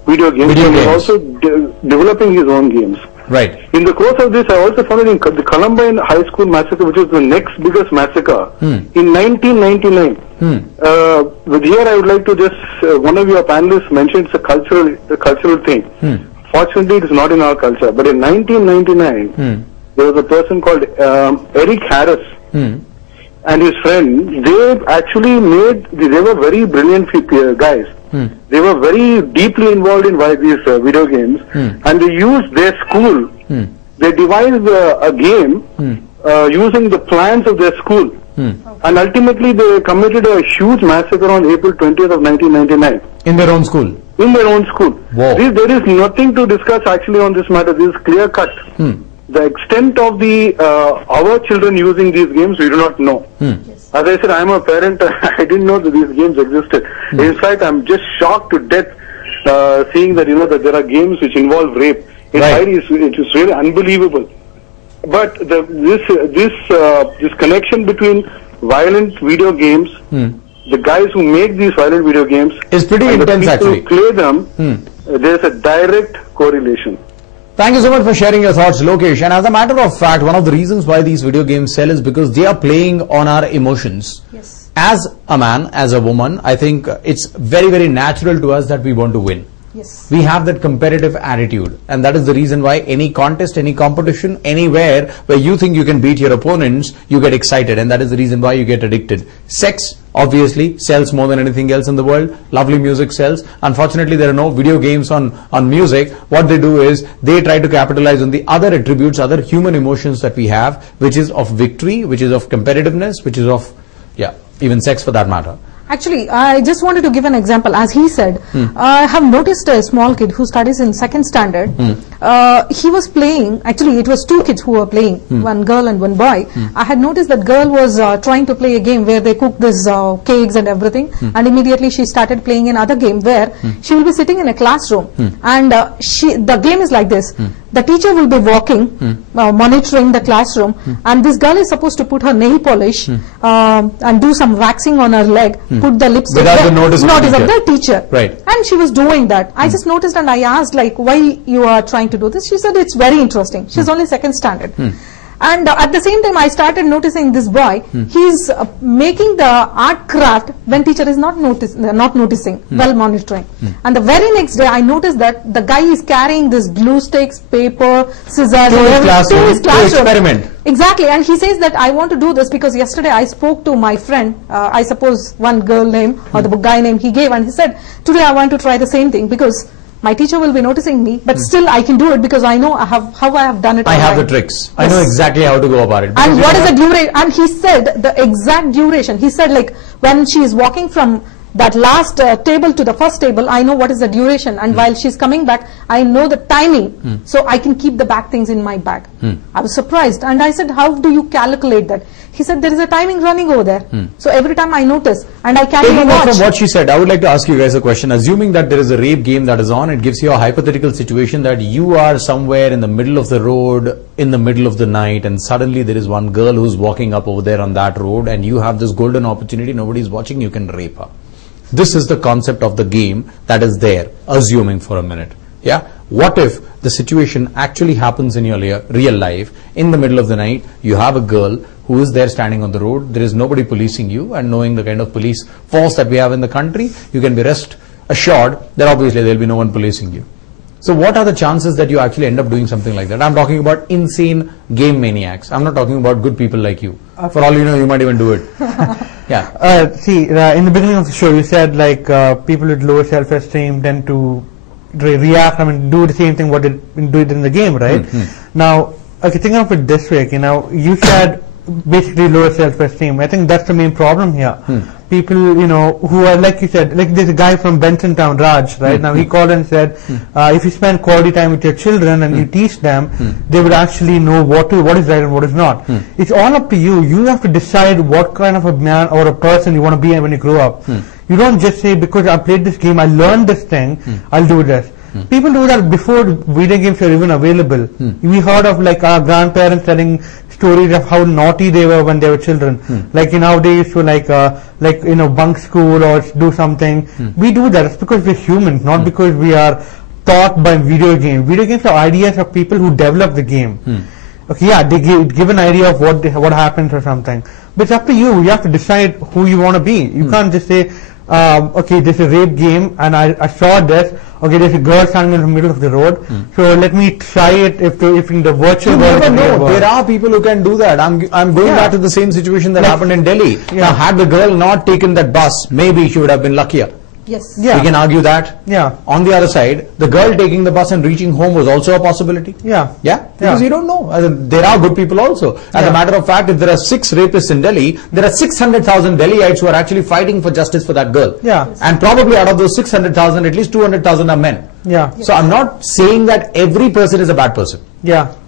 video games, and he was also developing his own games. Right. In the course of this, I also found it in the Columbine High School massacre, which was the next biggest massacre in 1999. Here, I would like to just one of your panelists mentioned it's a cultural thing. Fortunately, it is not in our culture. But in 1999, there was a person called Eric Harris. And his friend, they actually they were very brilliant guys. They were very deeply involved in these video games, and they used their school. They devised a game using the plans of their school. And ultimately they committed a huge massacre on April 20th of 1999. In their own school? In their own school. Wow. There is nothing to discuss actually on this matter. This is clear cut. The extent of our children using these games, we do not know. As I said, I am a parent. I didn't know that these games existed. In fact, I'm just shocked to death seeing that that there are games which involve rape. It is really unbelievable. But this connection between violent video games, the guys who make these violent video games, is pretty and intense the people actually. who play them, there's a direct correlation. Thank you so much for sharing your thoughts, Lokesh. And as a matter of fact, one of the reasons why these video games sell is because they are playing on our emotions. Yes. As a man, as a woman, I think it's very, very natural to us that we want to win. Yes. We have that competitive attitude, and that is the reason why any contest, any competition, anywhere where you think you can beat your opponents, you get excited, and that is the reason why you get addicted. Sex obviously sells more than anything else in the world. Lovely music sells. Unfortunately, there are no video games on music. What they do is they try to capitalize on the other attributes, other human emotions that we have, which is of victory, which is of competitiveness, which is of even sex for that matter. Actually, I just wanted to give an example. As he said, I have noticed a small kid who studies in 2nd standard. He was playing, actually it was 2 kids who were playing, one girl and one boy. I had noticed that girl was trying to play a game where they cook this cakes and everything, and immediately she started playing another game where she will be sitting in a classroom, and the game is like this. The teacher will be walking, monitoring the classroom, and this girl is supposed to put her nail polish and do some waxing on her leg, put the lipstick without the notice of the teacher. Right. And she was doing that. I just noticed, and I asked, like, why you are trying to do this? She said it's very interesting. She's only 2nd standard. And at the same time, I started noticing this boy. He's making the art craft when teacher is not noticing, well monitoring. And the very next day, I noticed that the guy is carrying this glue sticks, paper, scissors, to his classroom to experiment. Exactly. And he says that I want to do this because yesterday I spoke to my friend, I suppose one girl name or the guy name he gave, and he said, today I want to try the same thing because my teacher will be noticing me, but still I can do it because I know how I have done it. I have the tricks. Yes. I know exactly how to go about it. And what is the duration? And he said the exact duration. He said, like, when she is walking from that last table to the first table, I know what is the duration, and while she's coming back, I know the timing, so I can keep the back things in my bag. I was surprised, and I said, how do you calculate that? He said, there is a timing running over there. So every time I notice, and I can't even watch. From what she said, I would like to ask you guys a question. Assuming that there is a rape game that is on, it gives you a hypothetical situation that you are somewhere in the middle of the road, in the middle of the night, and suddenly there is one girl who's walking up over there on that road, and you have this golden opportunity, nobody's watching, you can rape her. This is the concept of the game that is there, assuming for a minute. Yeah. What if the situation actually happens in your real life? In the middle of the night, you have a girl who is there standing on the road. There is nobody policing you, and knowing the kind of police force that we have in the country, you can be rest assured that obviously there will be no one policing you. So what are the chances that you actually end up doing something like that? I'm talking about insane game maniacs. I'm not talking about good people like you. For all you know, you might even do it. Yeah. In the beginning of the show, you said like people with lower self-esteem tend to react, do the same thing what they do it in the game, right? Now, okay, think of it this way, you said basically lower self-esteem. I think that's the main problem here. People, who are, like you said, like there's a guy from Benson Town, Raj, right? Now he called and said, if you spend quality time with your children and you teach them, they would actually know what is right and what is not. It's all up to you. You have to decide what kind of a man or a person you want to be when you grow up. You don't just say, because I played this game, I learned this thing, I'll do this. People do that before video games were even available. We heard of like our grandparents telling stories of how naughty they were when they were children. Like nowadays to bunk school or do something. We do that. It's because we're humans, not because we are taught by video games. Video games are ideas of people who develop the game. Okay, yeah, they give an idea of what happens or something. But it's up to you. You have to decide who you want to be. You can't just say, okay, this is a rape game and I saw this. Okay, there's a girl standing in the middle of the road. So let me try it if in the virtual world. You never know. There are people who can do that. I'm going back to the same situation that happened in Delhi. Now, had the girl not taken that bus, maybe she would have been luckier. Yes. We can argue that. On the other side, the girl taking the bus and reaching home was also a possibility. Because you don't know. There are good people also. As a matter of fact, if there are 6 rapists in Delhi, there are 600,000 Delhiites who are actually fighting for justice for that girl. And probably out of those 600,000, at least 200,000 are men. So I'm not saying that every person is a bad person.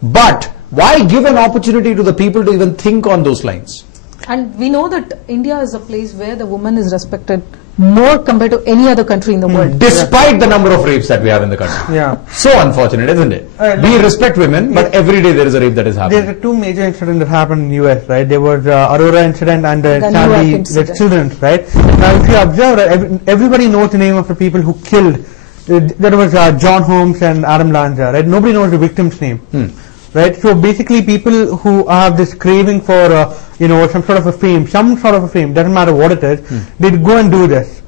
But why give an opportunity to the people to even think on those lines? And we know that India is a place where the woman is respected more compared to any other country in the world. Despite the number of rapes that we have in the country. So unfortunate, isn't it? We respect women, but every day there is a rape that is happening. There are 2 major incidents that happened in the US, right? There was Aurora incident and the Sandy children, right? Now if you observe, everybody knows the name of the people who killed. That was John Holmes and Adam Lanza, right? Nobody knows the victim's name. Right, so basically people who have this craving for some sort of a fame, doesn't matter what it is, they go and do this,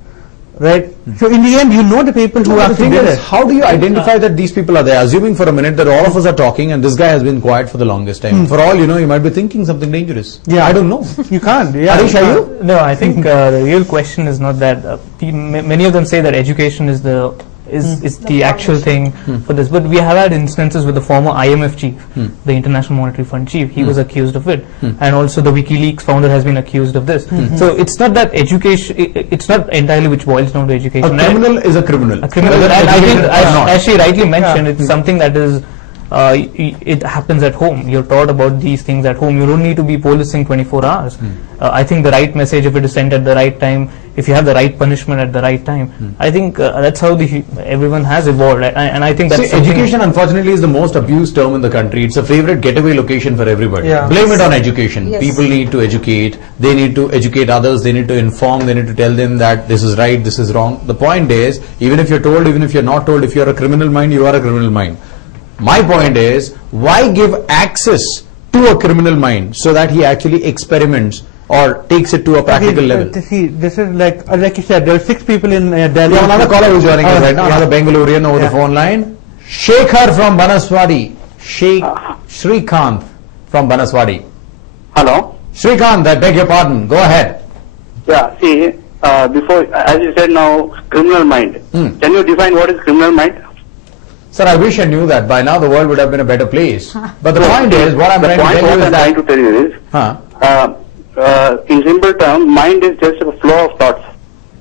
right? So in the end, the people who actually did it. How do you identify that these people are there? Assuming for a minute that all of us are talking and this guy has been quiet for the longest time. For all you know, you might be thinking something dangerous. I don't know. You can't. Harish, are you? No, I think the real question is not that. Many of them say that education is the is the actual thing for this. But we have had instances with the former IMF chief, the International Monetary Fund chief. He was accused of it, and also the WikiLeaks founder has been accused of this. So it's not that education. It's not entirely which boils down to education. A criminal is a criminal. A criminal, and I think, as she rightly mentioned, it's something that is. It happens at home. You're taught about these things at home. You don't need to be policing 24 hours. I think the right message, if it is sent at the right time, if you have the right punishment at the right time, I think that's how everyone has evolved. And I think that's education, unfortunately, is the most abused term in the country. It's a favorite getaway location for everybody. Blame it on education. Yes. People need to educate. They need to educate others. They need to inform. They need to tell them that this is right, this is wrong. The point is, even if you're told, even if you're not told, if you're a criminal mind, you are a criminal mind. My point is, why give access to a criminal mind so that he actually experiments or takes it to a practical level? See, this is like you said, there are 6 people in Delhi. We have another caller who's joining us right now, another Bengalurian over the phone line. Shekhar from Banaswadi. Shrikant from Banaswadi. Hello. Shrikant, I beg your pardon. Go ahead. Yeah, see, before, as you said now, criminal mind. Can you define what is criminal mind? Sir, I wish I knew that. By now the world would have been a better place. But the point is, what I'm trying to tell you is that in simple terms, mind is just a flow of thoughts.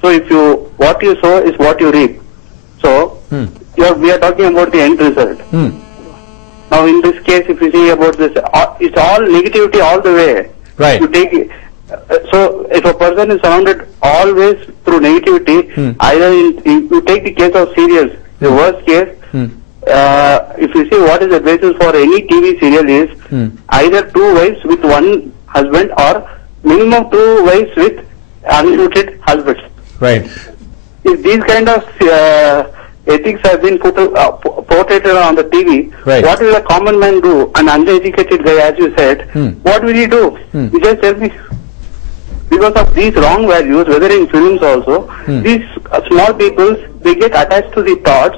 So what you sow is what you reap. So we are talking about the end result. Now in this case, if you see about this, it's all negativity all the way. Right. You take so if a person is surrounded always through negativity, either you take the case of serials, the worst case. If you see what is the basis for any TV serial is either 2 wives with 1 husband or minimum 2 wives with unlimited husbands. Right. If these kind of ethics have been portrayed on the TV, what will a common man do? An uneducated guy, as you said, what will he do? You just tell me. Because of these wrong values, whether in films also, these small peoples, they get attached to the thoughts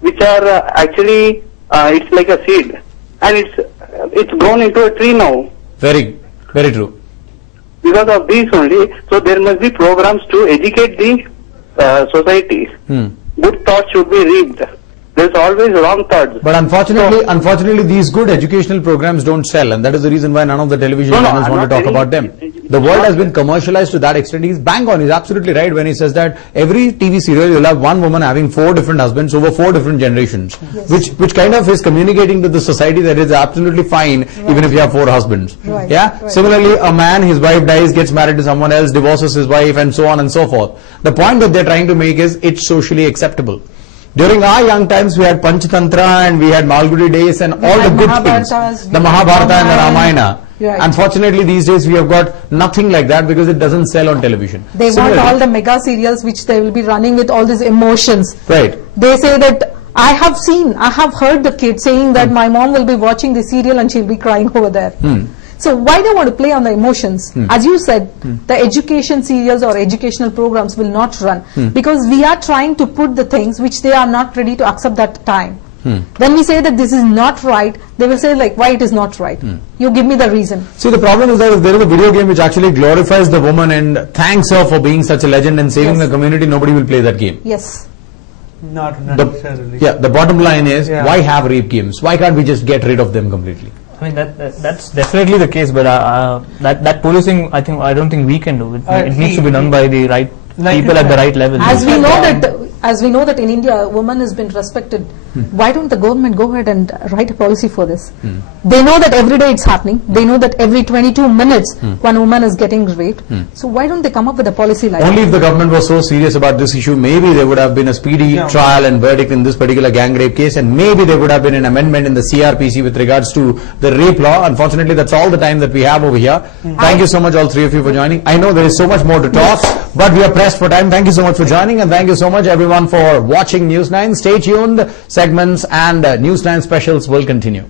which are actually, it's like a seed, and it's grown into a tree now. Very, very true. Because of these only, so there must be programs to educate the society. Good thoughts should be reaped. There's always wrong thoughts. But unfortunately, these good educational programs don't sell, and that is the reason why none of the television channels want to talk about them. The world has been commercialized to that extent. He's bang on. He's absolutely right when he says that every TV serial you'll have one woman having 4 different husbands over 4 different generations, which kind of is communicating to the society that it's absolutely fine even if you have 4 husbands. Similarly, a man, his wife dies, gets married to someone else, divorces his wife, and so on and so forth. The point that they're trying to make is it's socially acceptable. During our young times, we had Panchatantra and we had Malgudi days and all the good things. The Mahabharata and the Ramayana. Unfortunately, these days we have got nothing like that because it doesn't sell on television. They want all the mega serials which they will be running with all these emotions. Right. They say that I have heard the kids saying that my mom will be watching the serial and she'll be crying over there. So why they want to play on the emotions? As you said, the education serials or educational programs will not run because we are trying to put the things which they are not ready to accept that time. Then we say that this is not right, they will say like, why it is not right? You give me the reason. See, the problem is that if there is a video game which actually glorifies the woman and thanks her for being such a legend and saving the community, nobody will play that game. Yes. Not necessarily. The bottom line is, why have rape games? Why can't we just get rid of them completely? I mean that's definitely the case, but that policing, I don't think we can do it. It needs to be done by the right people at the right level. As we know that in India, a woman has been respected. Why don't the government go ahead and write a policy for this? They know that every day it's happening. They know that every 22 minutes one woman is getting raped. So why don't they come up with a policy like that? Only if the government was so serious about this issue, maybe there would have been a speedy trial and verdict in this particular gang rape case, and maybe there would have been an amendment in the CRPC with regards to the rape law. Unfortunately, that's all the time that we have over here. Thank you so much, all 3 of you, for joining. I know there is so much more to talk, but we are pressed for time. Thank you so much for joining, and thank you so much everyone for watching News 9. Stay tuned. Segments and News 9 specials will continue.